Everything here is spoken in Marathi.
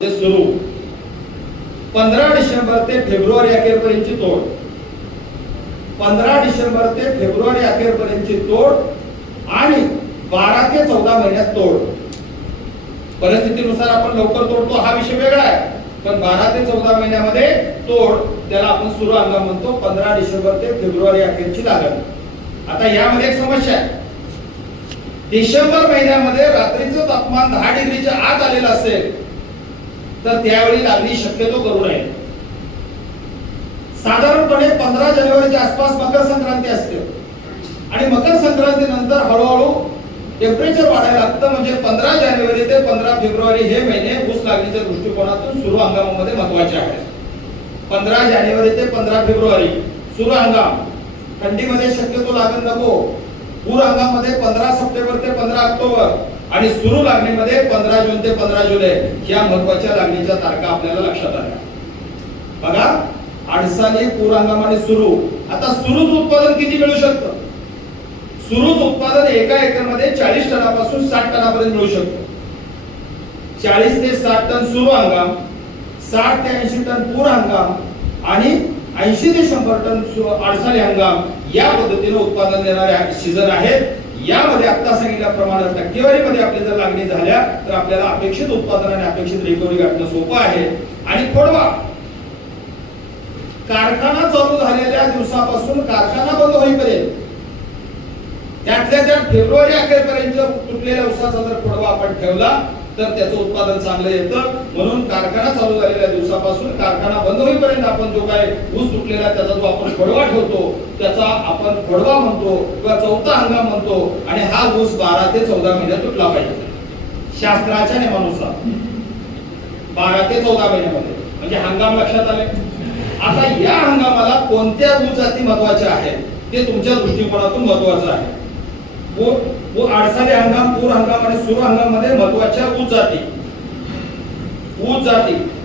सुरू पंधरा डिसेंबर ते फेब्रुवारी अखेरपर्यंतची तोड. पंधरा डिसेंबर ते फेब्रुवारी अखेरपर्यंतची तोड आणि बारा ते चौदा महिन्यात तोड. परिस्थितीनुसार आपण लवकर तोडतो हा विषय वेगळा आहे. पण बारा ते चौदा महिन्यामध्ये तोड त्याला आपण सुरू हंगाम म्हणतो पंधरा डिसेंबर ते फेब्रुवारी अखेरची लागण. आता यामध्ये एक समस्या आहे. डिसेंबर महिन्यामध्ये रात्रीचं तापमान दहा डिग्रीच्या आत आलेलं असेल तर त्यावेळी लागणी शक्यतो करू नये. साधारणपणे पंधरा जानेवारीच्या आसपास मकर संक्रांती असते. आणि मकर संक्रांती नंतर हळूहळू टेम्परेचर वाढायला लागतं म्हणजे पंधरा जानेवारी ते पंधरा फेब्रुवारी हे महिने ऊस लागणीच्या दृष्टिकोनातून सुरू हंगामामध्ये महत्त्वाचे आहेत. पंधरा जानेवारी ते पंधरा फेब्रुवारी सुरू हंगाम. थंडीमध्ये शक्यतो लागण नको. पूर हंगामध्ये पंधरा सप्टेंबर ते पंधरा ऑक्टोबर. आणि सुरू लागणीमध्ये पंधरा जून ते पंधरा जुलै या महत्त्वाच्या लागणीच्या तारखा आपल्याला लक्षात आल्या. बघा अडसाली पूर हंगामाने सुरू. आता सुरूच उत्पादन किती मिळू शकतं? सुरूच उत्पादन एका एकरमध्ये चाळीस टनापासून साठ टनापर्यंत मिळू शकतं. चाळीस ते साठ टन सुरू हंगाम साठ ते ऐंशी टन पूर हंगाम आणि ऐंशी ते शंभर टन सु- अडसाली हंगाम या पद्धतीनं उत्पादन देणारे सीझन आहेत. यामध्ये आता सांगितल्याप्रमाणे टक्केवारीमध्ये आपली जर लागणी झाल्या तर आपल्याला अपेक्षित उत्पादन आणि अपेक्षित रिकव्हरी गाठणं सोपं आहे. आणि थोडवा कारखाना चालू झालेल्या दिवसापासून कारखाना बंद होईपर्यंत त्यातल्या त्यात फेब्रुवारी अखेरपर्यंत तुटलेल्या उसाचा जर खोडवा आपण ठेवला तर त्याचं उत्पादन चांगलं येतं. म्हणून कारखाना चालू झालेल्या दिवसापासून कारखाना बंद होईपर्यंत आपण जो काय ऊस तुटलेला त्याचा जो आपण खोडवा ठेवतो त्याचा आपण खोडवा म्हणतो किंवा चौथा हंगाम म्हणतो आणि हा ऊस बारा ते चौदा महिन्यात तुटला पाहिजे. शास्त्राच्या नियमानुसार. बारा ते चौदा महिन्यामध्ये. म्हणजे हंगाम लक्षात आले? आता या हंगामाला कोणत्या ऊस जाती महत्त्वाच्या आहेत? ते तुमच्या दृष्टिकोनातून महत्वाचं आहे. व व हंगाम पूर हंगाम आणि सुरू हंगाम महत्त्वाच्या ऊस जाती. ऊस जाती.